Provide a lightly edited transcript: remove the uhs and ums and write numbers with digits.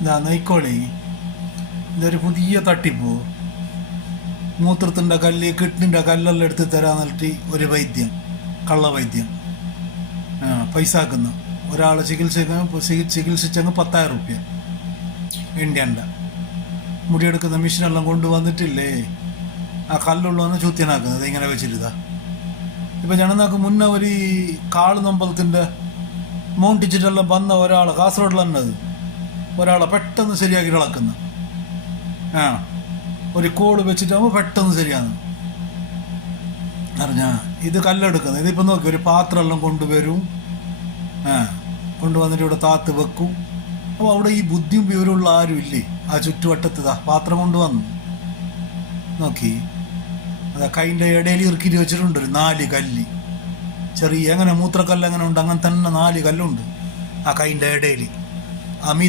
ഇതാ നൈക്കോളി, ഇതൊരു പുതിയ തട്ടിപ്പോ. മൂത്രത്തിൻ്റെ കല്ല്, കിഡ്നിൻ്റെ കല്ലെല്ലാം എടുത്ത് തരാന്നിട്ട് ഒരു വൈദ്യം, കള്ളവൈദ്യം. പൈസ ആക്കുന്ന ഒരാളെ ചികിത്സിച്ചങ്ങ് 10,000 റുപ്യ ഇന്ത്യൻ്റെ. മുടിയെടുക്കുന്ന മെഷീനെല്ലാം കൊണ്ടുവന്നിട്ടില്ലേ, ആ കല്ലുള്ളവന്ന് ചൂത്യനാക്കുന്നത് ഇങ്ങനെ വെച്ചിട്ടാ. ഇപ്പം ജനനാക്ക് മുന്നേ ഒരു കാള് നമ്പലത്തിൻ്റെ മോണ്ടിച്ചിട്ടെല്ലാം വന്ന ഒരാളെ കാസർഗോഡിൽ തന്നത് ഒരാളെ പെട്ടെന്ന് ശരിയാക്കി ഇളക്കുന്ന ഒരു കോള് വെച്ചിട്ടാകുമ്പോൾ പെട്ടെന്ന് ശരിയാണ് അറിഞ്ഞാ. ഇത് കല്ലെടുക്കുന്നത്, ഇതിപ്പോൾ നോക്കി ഒരു പാത്രമെല്ലാം കൊണ്ടുവരും, കൊണ്ടുവന്നിട്ട് ഇവിടെ താത്ത് വെക്കും. അപ്പോൾ അവിടെ ഈ ബുദ്ധിയും വിവരമുള്ള ആരും ഇല്ലേ ആ ചുറ്റുവട്ടത്ത്. പാത്രം കൊണ്ടുവന്നു നോക്കി, അതാ കൈൻ്റെ ഇടയിൽ ഇറുക്കിയിട്ട് വെച്ചിട്ടുണ്ട് ഒരു 4 കല്ല്, ചെറിയ എങ്ങനെ മൂത്രക്കല്ല് എങ്ങനെ ഉണ്ട് അങ്ങനെ തന്നെ 4 കല്ലുണ്ട് ആ കൈൻ്റെ ഇടയിൽ.